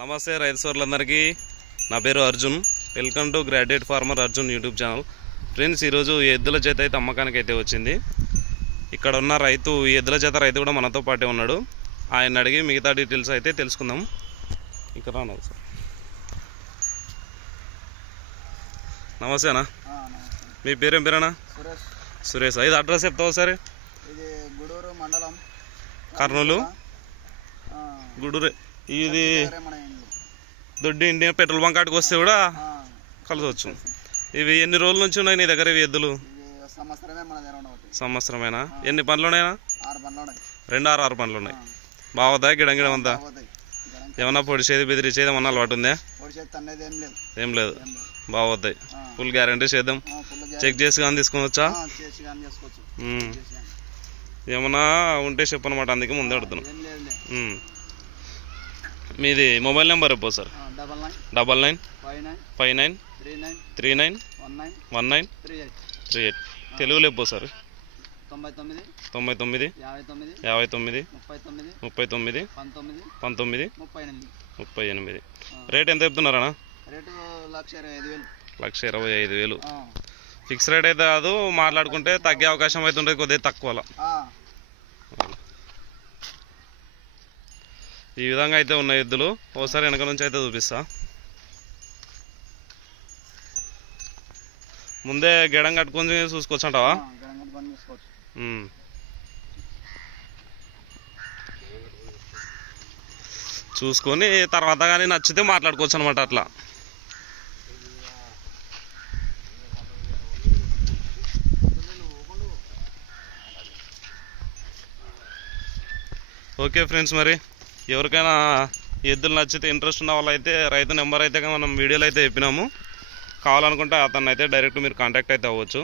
నమస్తే రైతు సోర్లందరికీ నా పేరు Arjun. Welcome to graduate farmer Arjun YouTube channel. Friends ఈరోజు ఎద్దుల చేత అయితే అమ్మకానికి అయితే వచ్చింది. ఇక్కడ ఉన్న రైతు ఎద్దుల చేత రైతు కూడా మనతో పాటే ఉన్నాడు. ఆయన అడిగి మిగతా డీటెయిల్స్ అయితే తెలుసుకుందాం. ఇక్కడ రాను సార్. నమస్తే అన్న. మీ పేరేం పేరేనా సురేష్. ఇది అడ్రస్ చెప్తావు సరే మండలం. కర్నూలు? గుడూరు. ఇది. దొడ్డి ఇండియన్ పెట్రోల్ బంక్ కాడికి వస్తే కూడా ఆ, కలసవచ్చు ఇవి ఎన్ని రోజుల నుంచి ఉన్నాయి నీ దగ్గర ఇవి ఎద్దులు? సంవత్సరమేనా? ఎన్ని పనులు ఉన్నాయా రెండు ఆరు ఆరు పనులు ఉన్నాయి బాగుందా? గిడం గిడం అంతా? ఏమన్నా పొడిచేది బెదిరించేది ఏమన్నా అలవాటు ఉందా? ఏం లేదు. ఆ, ఫుల్ గ్యారంటీ చేద్దాం. చెక్ చేసి కానీ తీసుకొని వచ్చా ఆ, చేసి కానీ చేసుకోవచ్చు ఉమ్. చేసి కానీ. ఏమన్నా ఉంటే చెప్పనమాట అందుకే ముందే అడుగుతున్నాం. మీది మొబైల్ నెంబర్ ఇవ్వు sir. Double nine five nine three nine one nine three eight తెలుగులో ఇవ్వు సార్? తొంభై తొమ్మిది యాభై తొమ్మిది ముప్పై తొమ్మిది పంతొమ్మిది ముప్పై ఎనిమిది. రేట్ ఎంత చెప్తున్నారన్నా రేటు లక్ష ఇరవై ఐదు వేలు. ఫిక్స్ రేట్ అయితే కాదు మాట్లాడుకుంటే తగ్గే అవకాశం అయితే ఉంటుంది కొద్దిగా తక్కువ ఆ, ఈ విధంగా అయితే ఉన్నాయి ఎద్దులు. ఓసారి వెనక నుంచి అయితే చూపిస్తా. ముందే గెడం కట్టుకొని చూసుకోవచ్చు. అంటావా. చూసుకొని తర్వాత కానీ నచ్చితే మాట్లాడుకోవచ్చు అనమాట అట్లా. ఓకే ఫ్రెండ్స్ మరి ఎవరికైనా ఎద్దులు నచ్చితే ఇంట్రెస్ట్ ఉన్న వాళ్ళైతే రైతు నెంబర్ అయితే మనం వీడియోలో అయితే చెప్పినాము. కావాలనుకుంటే అతను అయితే డైరెక్ట్ మీరు కాంటాక్ట్ అయితే అవ్వచ్చు.